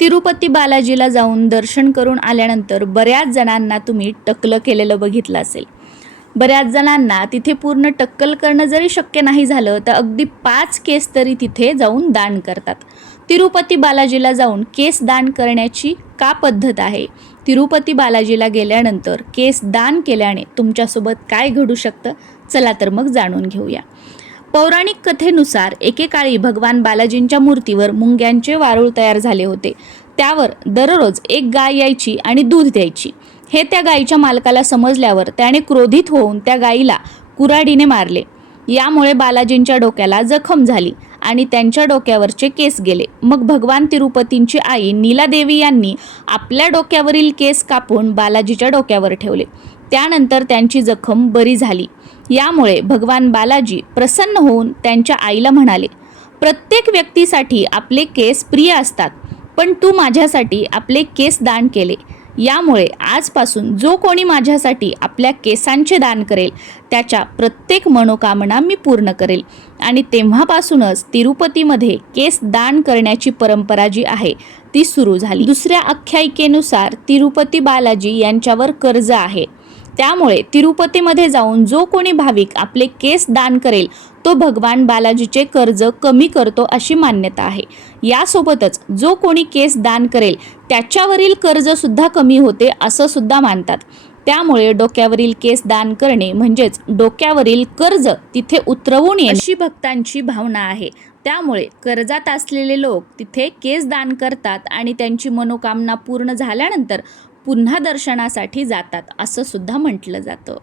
तिरुपती बालाजीला जाऊन दर्शन करून आल्यानंतर बऱ्याच जणांना तुम्ही टक्कल केलेलं बघितलं असेल. बऱ्याच जणांना तिथे पूर्ण टक्कल करणं जरी शक्य नाही झालं तर अगदी 5 केस तरी तिथे जाऊन दान करतात. तिरुपती बालाजीला जाऊन केस दान करण्याची का पद्धत आहे? तिरुपती बालाजीला गेल्यानंतर केस दान केल्याने तुमच्यासोबत काय घडू शकतं? चला तर मग जाणून घेऊया. पौराणिक कथेनुसार एकेकाळी भगवान बालाजींच्या मूर्तीवर मुंग्यांचे वारूळ तयार झाले होते. त्यावर दररोज एक गाय यायची आणि दूध द्यायची. हे त्या गायीच्या मालकाला समजल्यावर त्याने क्रोधित होऊन त्या गायीला कुऱ्हाडीने मारले. यामुळे बालाजींच्या डोक्याला जखम झाली आणि त्यांच्या डोक्यावरचे केस गेले. मग भगवान तिरुपतींची आई नीलादेवी यांनी आपल्या डोक्यावरील केस कापून बालाजीच्या डोक्यावर ठेवले. त्यानंतर त्यांची जखम बरी झाली. यामुळे भगवान बालाजी प्रसन्न होऊन त्यांच्या आईला म्हणाले, प्रत्येक व्यक्तीसाठी आपले केस प्रिय असतात, पण तू माझ्यासाठी आपले केस दान केले. यामुळे आजपासून जो कोणी माझ्यासाठी आपल्या केसांचे दान करेल त्याच्या प्रत्येक मनोकामना मी पूर्ण करेल. आणि तेव्हापासूनच तिरुपतीमध्ये केस दान करण्याची परंपरा जी आहे ती सुरू झाली. दुसऱ्या आख्यायिकेनुसार तिरुपती बालाजी यांच्यावर कर्ज आहे. त्यामुळे तिरुपतीमध्ये जाऊन जो कोणी भाविक आपले केस दान करेल तो भगवान बालाजीचे कर्ज कमी करतो अशी मान्यता आहे. यासोबतच जो कोणी केस दान करेल त्याच्यावरील कर्ज सुद्धा कमी होते असं सुद्धा मानतात. त्यामुळे डोक्यावरील केस दान करणे म्हणजेच डोक्यावरील कर्ज तिथे उतरवून येणे अशी भक्तांची भावना आहे. त्यामुळे कर्जात असलेले लोक तिथे केस दान करतात आणि त्यांची मनोकामना पूर्ण झाल्यानंतर पुन्हा दर्शनासाठी जातात असं सुद्धा म्हटलं जातं.